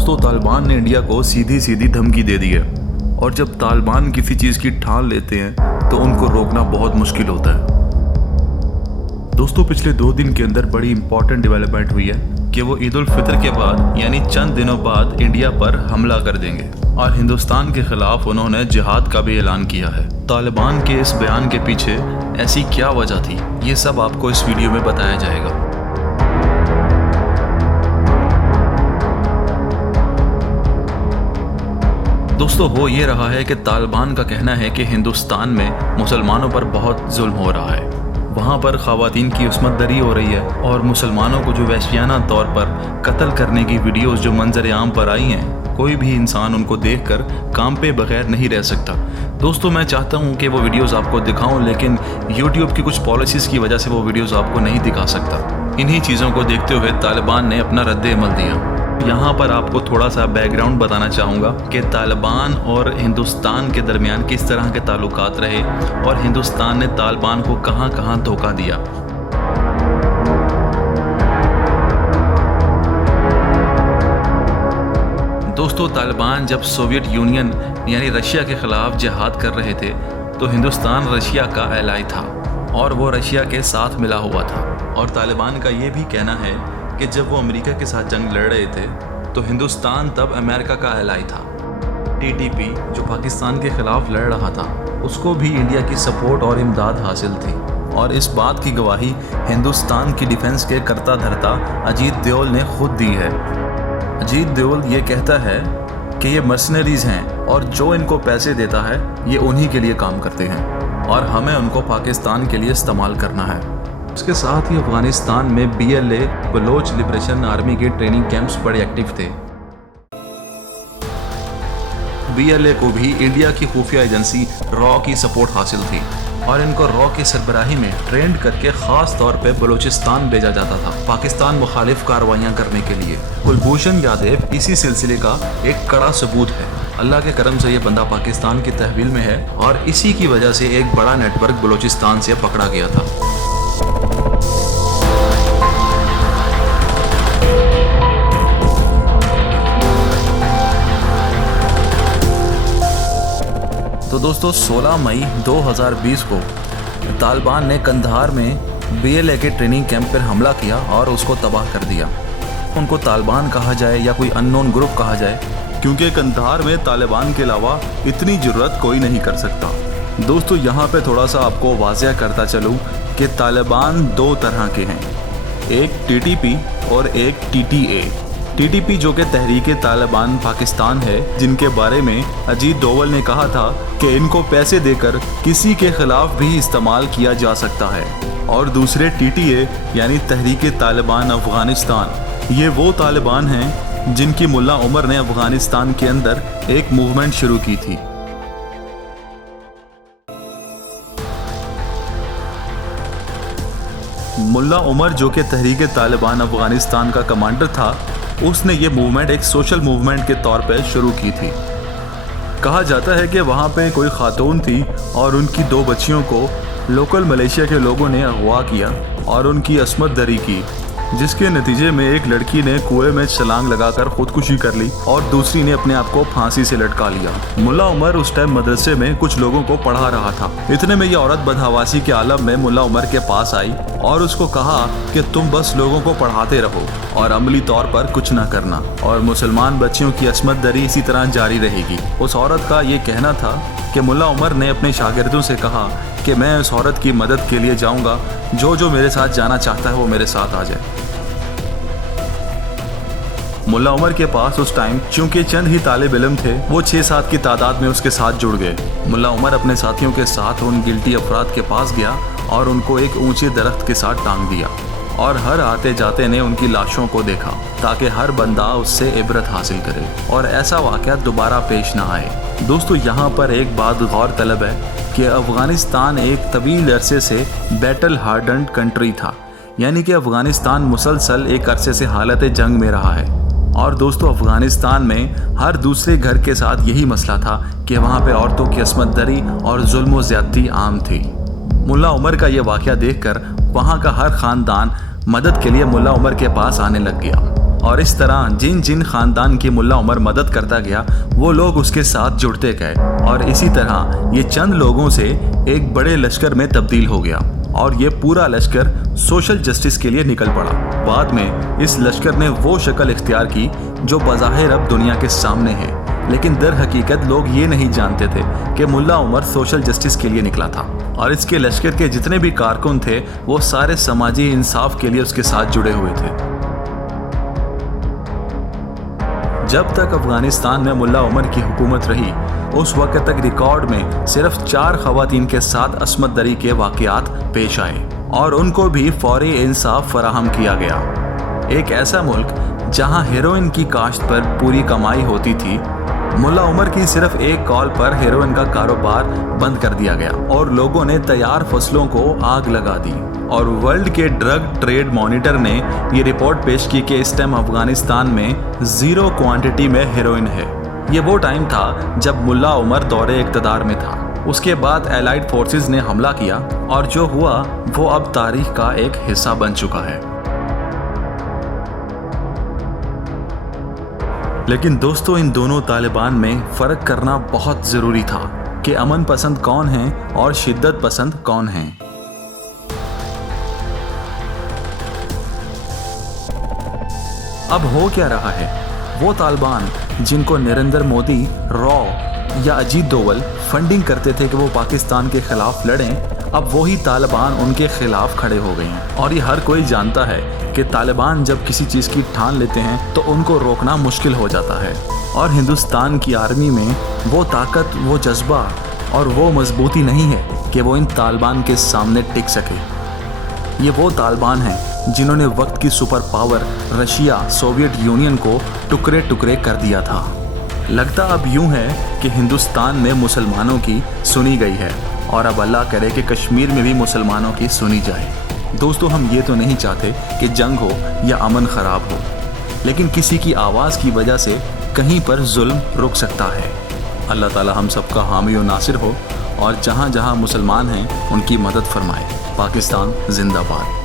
दोस्तों, तालिबान ने इंडिया को सीधी सीधी धमकी दे दी है और जब तालिबान किसी चीज़ की ठान लेते हैं तो उनको रोकना बहुत मुश्किल होता है। दोस्तों, पिछले 2 दिन के अंदर बड़ी इंपॉर्टेंट डेवलपमेंट हुई है कि वो ईद उल फितर के बाद यानी चंद दिनों बाद इंडिया पर हमला कर देंगे और हिंदुस्तान के खिलाफ उन्होंने जिहाद का भी ऐलान किया है। तालिबान के इस बयान के पीछे ऐसी क्या वजह थी, ये सब आपको इस वीडियो में बताया जाएगा। दोस्तों, हो ये रहा है कि तालिबान का कहना है कि हिंदुस्तान में मुसलमानों पर बहुत जुल्म हो रहा है, वहाँ पर ख़वातीन की उस्मत दरी हो रही है और मुसलमानों को जो वहशियाना तौर पर कत्ल करने की वीडियोस जो मंजर आम पर आई हैं, कोई भी इंसान उनको देखकर कांपे बगैर नहीं रह सकता। दोस्तों, मैं चाहता हूँ कि वो वीडियोस आपको दिखाऊं, लेकिन यूट्यूब की कुछ पॉलिसीज़ की वजह से वो वीडियोस आपको नहीं दिखा सकता। इन्हीं चीज़ों को देखते हुए तालिबान ने अपना रद्द-ए-अमल दिया। यहाँ पर आपको थोड़ा सा बैकग्राउंड बताना चाहूँगा कि तालिबान और हिंदुस्तान के दरमियान किस तरह के ताल्लुकात रहे और हिंदुस्तान ने तालिबान को कहाँ कहाँ धोखा दिया। दोस्तों, तालिबान जब सोवियत यूनियन यानी रशिया के खिलाफ जिहाद कर रहे थे तो हिंदुस्तान रशिया का एलाई था और वो रशिया के साथ मिला हुआ था। और तालिबान का ये भी कहना है कि जब वो अमेरिका के साथ जंग लड़ रहे थे तो हिंदुस्तान तब अमेरिका का एलाई था। टीटीपी जो पाकिस्तान के खिलाफ लड़ रहा था उसको भी इंडिया की सपोर्ट और इमदाद हासिल थी और इस बात की गवाही हिंदुस्तान की डिफेंस के करता धरता अजीत दोवल ने खुद दी है। अजीत दोवल ये कहता है कि ये मर्सनरीज हैं और जो इनको पैसे देता है ये उन्हीं के लिए काम करते हैं और हमें उनको पाकिस्तान के लिए इस्तेमाल करना है। उसके साथ ही अफगानिस्तान में BLA बलोच लिबरेशन आर्मी के ट्रेनिंग कैंप्स बड़े एक्टिव थे। BLA को भी इंडिया की खुफिया एजेंसी रॉ की सपोर्ट हासिल थी और इनको रॉ की सरबराही में ट्रेंड करके खास तौर पे बलूचिस्तान भेजा जाता था पाकिस्तान मुखालिफ कार्रवाइयाँ करने के लिए। कुलभूषण यादव इसी सिलसिले का एक कड़ा सबूत है। अल्लाह के करम से ये बंदा पाकिस्तान की तहवील में है और इसी की वजह से एक बड़ा नेटवर्क बलूचिस्तान से पकड़ा गया था। तो दोस्तों, 16 मई 2020 को तालिबान ने कंधार में BLA के ट्रेनिंग कैंप पर हमला किया और उसको तबाह कर दिया। उनको तालिबान कहा जाए या कोई अननोन ग्रुप कहा जाए, क्योंकि कंधार में तालिबान के अलावा इतनी ज़रूरत कोई नहीं कर सकता। दोस्तों, यहाँ पे थोड़ा सा आपको वाज़िया करता चलूँ कि तालिबान 2 तरह के हैं, एक TTP और एक TTA। TTP जो कि तहरीक तालिबान पाकिस्तान है, जिनके बारे में अजीत दोवल ने कहा था कि इनको पैसे देकर किसी के खिलाफ भी इस्तेमाल किया जा सकता है, और दूसरे TTA यानी तहरीक तालिबान अफगानिस्तान। ये वो तालिबान हैं जिनकी मुल्ला उमर ने अफगानिस्तान के अंदर एक मूवमेंट शुरू की थी। मुल्ला उमर जो कि तहरीक तालिबान अफगानिस्तान का कमांडर था, उसने ये मूवमेंट एक सोशल मूवमेंट के तौर पे शुरू की थी। कहा जाता है कि वहाँ पे कोई खातून थी और उनकी 2 बच्चियों को लोकल मलेशिया के लोगों ने अगवा किया और उनकी अस्मत दरी की, जिसके नतीजे में एक लड़की ने कुएं में छलांग लगाकर खुदकुशी कर ली और दूसरी ने अपने आप को फांसी से लटका लिया। मुल्ला उमर उस टाइम मदरसे में कुछ लोगों को पढ़ा रहा था। इतने में ये औरत बदहवासी के आलम में मुल्ला उमर के पास आई और उसको कहा कि तुम बस लोगों को पढ़ाते रहो और अमली तौर पर कुछ ना करना और मुसलमान बच्चियों की अस्मत दरी इसी तरह जारी रहेगी। उस औरत का ये कहना था कि मुल्ला उमर ने अपने शागिर्दों से कहा कि मैं उस औरत की मदद के लिए जाऊंगा, जो मेरे साथ जाना चाहता है वो मेरे साथ आ जाए। मुल्ला उमर के पास उस टाइम चूंकि चंद ही तालिब इल्म थे, वो 6-7 की तादाद में उसके साथ जुड़ गए। मुल्ला उमर अपने साथियों के साथ उन गिल्टी अफराद के पास गया और उनको एक ऊंचे दरख्त के साथ टांग दिया और हर आते जाते ने उनकी लाशों को देखा ताकि हर बंदा उससे इबरत हासिल करे और ऐसा वाक़या दोबारा पेश ना आए। दोस्तों, यहाँ पर एक बात गौर तलब है कि अफ़गानिस्तान एक तवील अरसे से बैटल हार्डन्ड कंट्री था, यानी कि अफ़गानिस्तान मुसलसल एक अरसे से हालत जंग में रहा है। और दोस्तों, अफ़गानिस्तान में हर दूसरे घर के साथ यही मसला था कि वहाँ पे औरतों की अस्मत दरी और जुल्म व ज़्यादती आम थी। मुल्ला उमर का ये वाक़या देखकर वहाँ का हर ख़ानदान मदद के लिए मुल्ला उमर के पास आने लग गया और इस तरह जिन जिन खानदान की मुल्ला उमर मदद करता गया वो लोग उसके साथ जुड़ते गए और इसी तरह ये चंद लोगों से एक बड़े लश्कर में तब्दील हो गया और ये पूरा लश्कर सोशल जस्टिस के लिए निकल पड़ा। बाद में इस लश्कर ने वो शक्ल इख्तियार की जो बज़ाहिर अब दुनिया के सामने है, लेकिन दर हकीकत लोग ये नहीं जानते थे कि मुल्ला उमर सोशल जस्टिस के लिए निकला था और इसके लश्कर के जितने भी कारकुन थे वो सारे समाजी इंसाफ के लिए उसके साथ जुड़े हुए थे। जब तक अफगानिस्तान में मुल्ला उमर की हुकूमत रही उस वक्त तक रिकॉर्ड में सिर्फ 4 खवातीन के साथ असमत दरी के वाक़यात पेश आए और उनको भी फौरी इंसाफ फराहम किया गया। एक ऐसा मुल्क जहां हेरोइन की काश्त पर पूरी कमाई होती थी, मुल्ला उमर की सिर्फ एक कॉल पर हेरोइन का कारोबार बंद कर दिया गया और लोगों ने तैयार फसलों को आग लगा दी। और वर्ल्ड के ड्रग ट्रेड मॉनिटर ने ये रिपोर्ट पेश की कि इस टाइम अफगानिस्तान में 0 क्वांटिटी में हेरोइन है। ये वो टाइम था जब मुल्ला उमर दौरे इक़्तिदार में था। उसके बाद एलाइड फोर्सेस ने हमला किया और जो हुआ वो अब तारीख का एक हिस्सा बन चुका है। लेकिन दोस्तों, इन दोनों तालिबान में फ़र्क करना बहुत ज़रूरी था कि अमन पसंद कौन है और शिद्दत पसंद कौन है। अब हो क्या रहा है? वो तालिबान जिनको नरेंद्र मोदी, रॉ या अजीत डोवल फंडिंग करते थे कि वो पाकिस्तान के खिलाफ लड़ें, अब वही तालिबान उनके खिलाफ खड़े हो गए हैं। और ये हर कोई जानता है कि तालिबान जब किसी चीज़ की ठान लेते हैं तो उनको रोकना मुश्किल हो जाता है। और हिंदुस्तान की आर्मी में वो ताकत, वो जज्बा और वो मजबूती नहीं है कि वो इन तालिबान के सामने टिक सके। ये वो तालिबान हैं जिन्होंने वक्त की super power Russia, Soviet union को टुकड़े टुकड़े कर दिया था। लगता अब यूं है कि हिंदुस्तान में मुसलमानों की सुनी गई है और अब अल्लाह करे कि कश्मीर में भी मुसलमानों की सुनी जाए। दोस्तों, हम ये तो नहीं चाहते कि जंग हो या अमन ख़राब हो, लेकिन किसी की आवाज़ की वजह से कहीं पर जुल्म रुक सकता है। अल्लाह ताला हम सबका हामी और नासिर हो और जहाँ जहाँ मुसलमान हैं उनकी मदद फरमाए। पाकिस्तान जिंदाबाद।